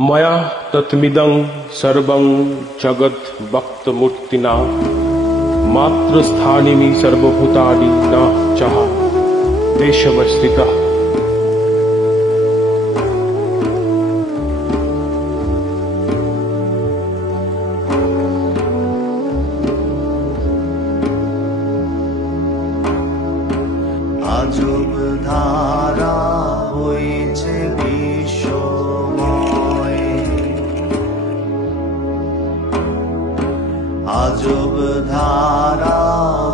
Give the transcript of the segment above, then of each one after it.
मया तत्मिदं सर्वं जगत् वक्तमूर्तिना मात्रस्थानिनि सर्वभूतानि न चः देशवस्थितः। আজব ধারা হয়েছে বিশ্বময়, আজব ধারা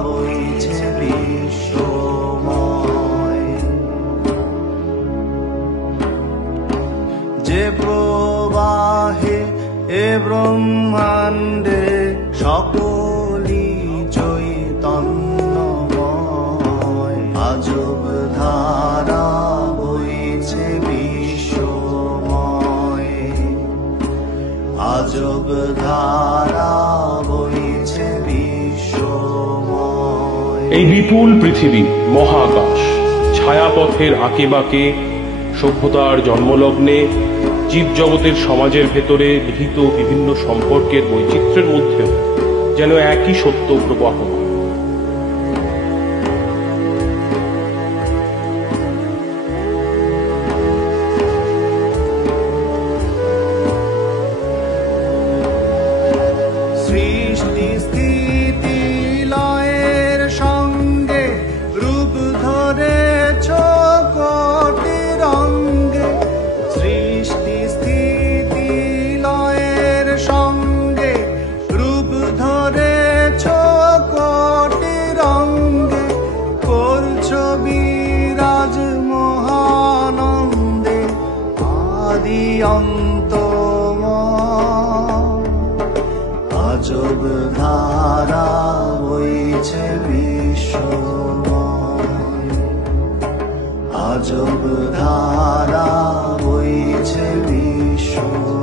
হয়েছে বিশ্বময়। যে প্রবাহে এ ব্রহ্মাণ্ডে সকলি চৈতন্যময়, আজব ধারা বইছে বিশ্বময়, আজব ধারা বইছে বিশ্বময়। এই বিপুল পৃথিবী মহাকাশ ছায়াপথের আঁকে বাঁকে সভ্যতার জন্মলগ্নে জীবজগতের সমাজের ভেতরে নিহিত বিভিন্ন সম্পর্কের বৈচিত্র্যের মধ্যেও যেন একই সত্য প্রবাহমান। সৃষ্টি স্থিতি লয়ের সঙ্গে রূপ ধরেছ কোটি রঙ্গে, সৃষ্টি স্থিতি লয়ের সঙ্গে রূপ ধরেছ কোটি রঙ্গে, করছ বিরাজ মহানন্দে আদি অন্তময়। আজব ধারা বইছে বিশ্বময়, আজব ধারা বইছে বিশ্বময়।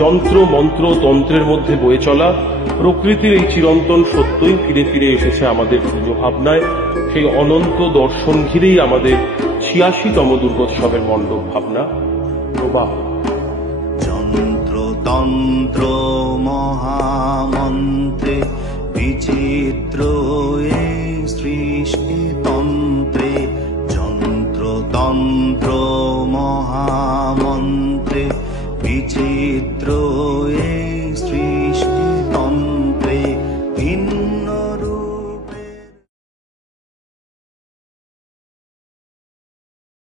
যন্ত্র মন্ত্র তন্ত্রের মধ্যে বয়ে চলা প্রকৃতির এই চিরন্তন সত্যই ফিরে ফিরে এসেছে আমাদের পুজো ভাবনায়। সেই অনন্ত দর্শন ঘিরেই আমাদের ৮৬তম দুর্গোৎসবের মণ্ডপ ভাবনা প্রবাহ। যন্ত্র তন্ত্র মহামন্ত্রে বিচিত্র এই সৃষ্টি